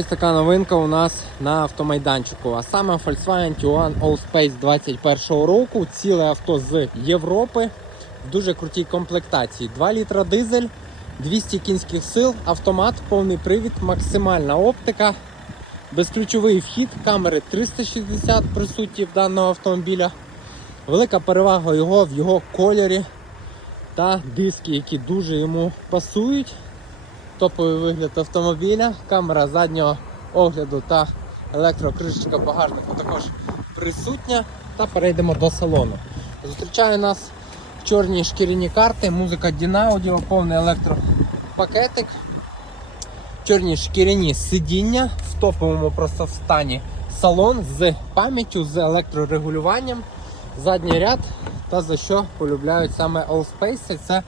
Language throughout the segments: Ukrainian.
Ось така новинка у нас на автомайданчику. А саме Volkswagen Tiguan Allspace 21 року. Ціле авто з Європи в дуже крутій комплектації. 2 літра дизель, 200 кінських сил, автомат, повний привід, максимальна оптика, безключовий вхід, камери 360 присутні в даного автомобіля. Велика перевага його в його кольорі та диски, які дуже йому пасують топовий вигляд автомобіля, камера заднього огляду та електрокришечка багажнику також присутня. Та перейдемо до салону. Зустрічає нас чорні шкіряні карти, музика Dinaudeo, повний електропакетик, чорні шкіряні сидіння в топовому просто в стані салон з пам'яттю, з електрорегулюванням, задній ряд та за що полюбляють саме Allspace. Це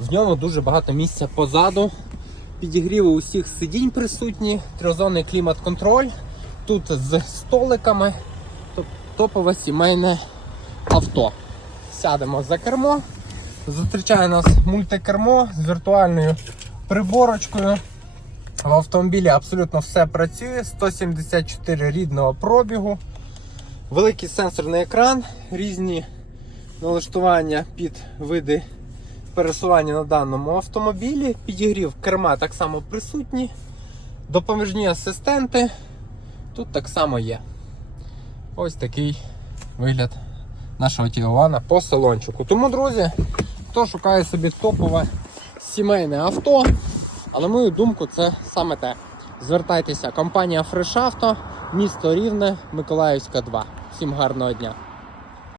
в ньому дуже багато місця позаду. Підігріви усіх сидінь присутні, трьохзонний клімат-контроль. Тут з столиками. Топове сімейне авто. Сядемо за кермо. Зустрічає нас мультикермо з віртуальною приборочкою. В автомобілі абсолютно все працює. 174 рідного пробігу. Великий сенсорний екран, різні налаштування під види пересування на даному автомобілі. Підігрів керма так само присутні. Допоміжні асистенти тут так само є. Ось такий вигляд нашого Тігуана по салончику. Тому, друзі, хто шукає собі топове сімейне авто, а на мою думку, це саме те. Звертайтеся, компанія Auto, місто Рівне, Миколаївська 2. Всім гарного дня!